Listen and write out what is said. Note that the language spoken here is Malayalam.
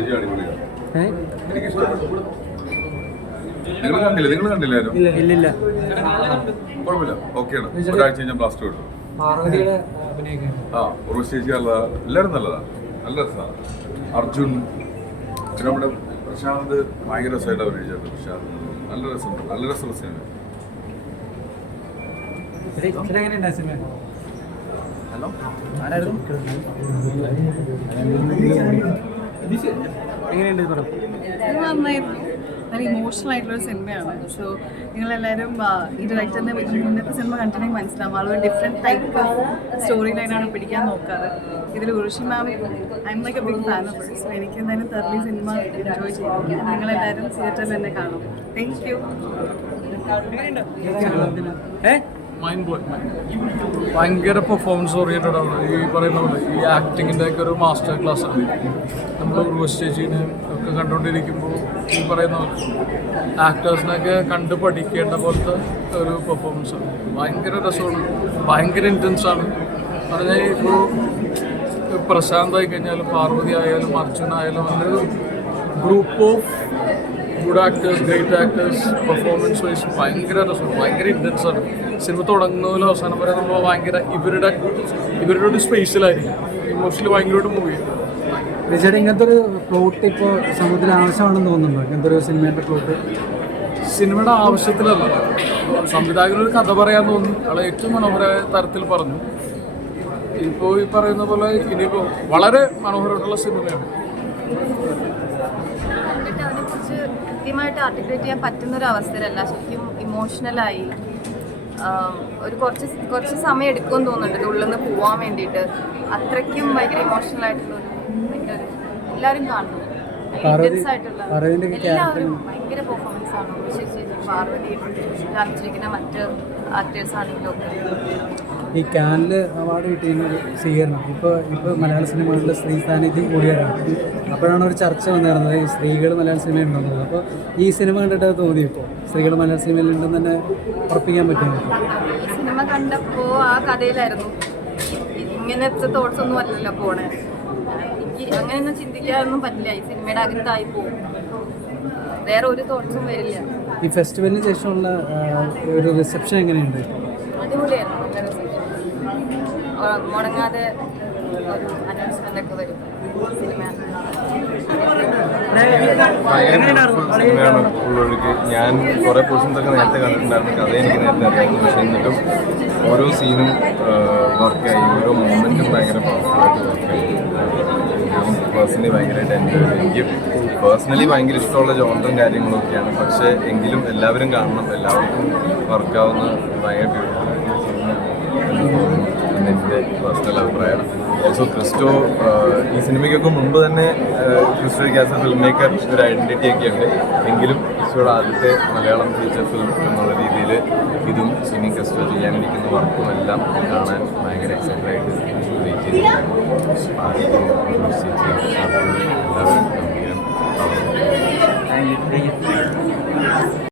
ചേച്ചി അടിപൊളിയാണ്. എനിക്ക് ഇഷ്ടപ്പെട്ടു. നിങ്ങൾ കണ്ടില്ലായിരുന്നു? ഇല്ലില്ല. കുഴപ്പമില്ല, ഓക്കെയാണ്. ഒരാഴ്ച കഴിഞ്ഞാൽ ബ്ലാസ്റ്റ് കിട്ടും. ഉർവശി ചേച്ചി എല്ലാവരും നല്ലതാണ്, നല്ല രസമാണ്. അർജുൻ, പിന്നെ നമ്മുടെ പ്രശാന്ത് ഭയങ്കര രസമായിട്ട് അഭിനയിച്ചിട്ടുണ്ട്. പ്രശാന്ത് നല്ല രസമുണ്ട്, നല്ല രസമുള്ള സിനിമ. നല്ല ഇമോഷണൽ ആയിട്ടുള്ളൊരു സിനിമയാണ്. സോ നിങ്ങളെല്ലാവരും ഈ ഡയറക്ടറിൻ്റെ മുന്നത്തെ സിനിമ കണ്ടിട്ടുണ്ടെങ്കിൽ മനസ്സിലാവും. ആളൊരു ഡിഫറെൻറ്റ് ടൈപ്പ് ഓഫ് സ്റ്റോറി ലൈനാണ് പിടിക്കാൻ നോക്കാറ്. ഇതിൽ Urvashi ma'am I am like a big fan of. So എനിക്ക് എന്തായാലും തെർലി സിനിമ എൻജോയ് ചെയ്തു. നിങ്ങളെല്ലാവരും തിയേറ്ററിൽ തന്നെ കാണും. Thank you. മൈൻഡ് ബ്ലോയിങ്, ഭയങ്കര പെർഫോമൻസ് ഓറിയൻറ്റഡ് ആണ്. ഈ പറയുന്ന പോലെ ഈ ആക്ടിങ്ങിൻ്റെ ഒക്കെ ഒരു മാസ്റ്റർ ക്ലാസ് ആണ്. നമ്മൾ ഉർവശി ചേച്ചീനെ ഒക്കെ കണ്ടുകൊണ്ടിരിക്കുമ്പോൾ ഈ പറയുന്ന പോലെ ആക്ടേഴ്സിനൊക്കെ കണ്ട് പഠിക്കേണ്ട പോലത്തെ ഒരു പെർഫോമൻസ് ആണ്. ഭയങ്കര രസമാണ്, ഭയങ്കര ഇൻറ്റൻസ് ആണ്. പറഞ്ഞാൽ ഇപ്പോൾ പ്രശാന്ത് ആയി കഴിഞ്ഞാലും പാർവതി ആയാലും അർജുൻ ആയാലും അങ്ങനെ group of good actors, great actors, performance wise ഭയങ്കര രസമാണ്, ഭയങ്കര ഇൻറ്റൻസ് ആണ്. സിനിമ തുടങ്ങുന്ന പോലെ അവസാനം വരെ നമ്മൾ ഭയങ്കര ഇവരുടെ ഒരു സ്പേസിലായിരിക്കും. ഇമോഷണലി ഭയങ്കരമായിട്ട് മൂവ് ചെയ്യും. ചേട്ടാ, ഇങ്ങനത്തെ ഒരു പ്ലോട്ട് ഇപ്പോൾ സമൂഹത്തിൽ ആവശ്യമാണെന്ന് തോന്നുന്നുണ്ടോ? ഇങ്ങനത്തെ ഒരു സിനിമയുടെ പ്ലോട്ട് സിനിമയുടെ ആവശ്യത്തിലല്ല, സംവിധായകനൊരു കഥ പറയാൻ തോന്നി. ആളെ ഏറ്റവും മനോഹരമായ തരത്തിൽ പറഞ്ഞു. ഇപ്പോൾ ഈ പറയുന്ന പോലെ ഇനിയിപ്പോൾ വളരെ മനോഹരമായിട്ടുള്ള സിനിമയാണ്. അതിനെക്കുറിച്ച് കൃത്യമായിട്ട് ആർട്ടിക്കുലേറ്റ് ചെയ്യാൻ പറ്റുന്നൊരു അവസരമല്ല. ശരിക്കും ഇമോഷണലായി ഒരു കുറച്ച് സമയം എടുക്കുമെന്ന് തോന്നുന്നുണ്ട് ഇത് ഉള്ളിൽ നിന്ന് പോകാൻ വേണ്ടിയിട്ട്. അത്രയ്ക്കും ഭയങ്കര ഇമോഷണൽ ആയിട്ടുള്ള എല്ലാവരും കാണുന്നു. ഇൻറ്റൻസ് ആയിട്ടുള്ള എല്ലാവരും ഭയങ്കര പെർഫോമൻസ് ആണ്. ചേച്ചി, പാർവതി, കാണിച്ചിരിക്കുന്ന മറ്റ് ആക്ടേഴ്സ് ആണെങ്കിലും ഒക്കെ. ഈ കാനിൽ അവാർഡ് കിട്ടിയ സ്വീകരണം ഇപ്പോൾ മലയാള സിനിമകളിലെ സ്ത്രീ സാന്നിധ്യം കൂടിയാണ്. അപ്പോഴാണ് ഒരു ചർച്ച വന്നിരുന്നത് ഈ സ്ത്രീകൾ മലയാള സിനിമയിൽ ഉണ്ടെന്നത്. അപ്പോൾ ഈ സിനിമ കണ്ടിട്ട് തോന്നി ഇപ്പോൾ സ്ത്രീകൾ മലയാള സിനിമയിൽ ഉണ്ടെന്ന് തന്നെ ഉറപ്പിക്കാൻ പറ്റും. ഈ സിനിമ കണ്ടപ്പോൾ ആ കഥയിലായിരുന്നു. ഇങ്ങനത്തെ തോട്ട്സ് ഒന്നും അല്ലല്ലോ പോണേ. എനിക്ക് അങ്ങനെയൊന്നും ചിന്തിക്കാനൊന്നും പറ്റില്ല. ഈ സിനിമയുടെ അകത്തായി പോകും, വേറെ ഒരു തോട്ട്സും വരില്ല. ഈ ഫെസ്റ്റിവലിന് ശേഷമുള്ള ഒരു റിസപ്ഷൻ എങ്ങനെയുണ്ട്? അടിപൊളിയായിരുന്നു, നല്ല റിസപ്ഷൻ. മുടങ്ങാതെ ഒരു അനൗൺസ്മെന്റ് ഒക്കെ വരും. സിനിമയാണ് ഉള്ളൊഴുക്ക്. ഞാൻ കുറേ പോർഷൻസൊക്കെ നേരത്തെ കണ്ടിട്ടുണ്ടായിരുന്നു, കഥ എനിക്ക് നേരത്തെ അറിയാമായിരുന്നു. പക്ഷെ എന്നിട്ടും ഓരോ സീനും വർക്കായി, ഓരോ മൊമെൻറ്റും ഭയങ്കര പവർഫുള്ളായിട്ട് വർക്കായി. ഞാൻ പേഴ്സണലി ഭയങ്കരമായിട്ട് എൻജോയ് ചെയ്തു. എനിക്ക് പേഴ്സണലി ഭയങ്കര ഇഷ്ടമുള്ള ജോണറും കാര്യങ്ങളൊക്കെയാണ്. പക്ഷേ എങ്കിലും എല്ലാവരും കാണണം, എല്ലാവർക്കും വർക്കാവുന്ന ഭയങ്കര ബ്യൂട്ടിഫുൾ എൻ്റെ പേഴ്സണൽ അഭിപ്രായം. ഓൾസോ ക്രിസ്റ്റോ ഈ സിനിമയ്ക്കൊക്കെ മുമ്പ് തന്നെ ക്രിസ്റ്റോയ്ക്ക് ആസ് എ ഫിലിം മേക്കർ ഒരു ഐഡൻറ്റിറ്റി ഒക്കെ ഉണ്ട്. എങ്കിലും ക്രിസ്റ്റോയുടെ ആദ്യത്തെ മലയാളം ഫീച്ചർ ഫിലിം എന്നുള്ള രീതിയിൽ ഇതും ഇനി ക്രിസ്റ്റോ ചെയ്യാനിരിക്കുന്ന വർക്കും എല്ലാം കാണാൻ ഭയങ്കര എക്സൈറ്റഡ് ആയിട്ട് വെയിറ്റ് ചെയ്തിട്ടുണ്ട്. എല്ലാവരും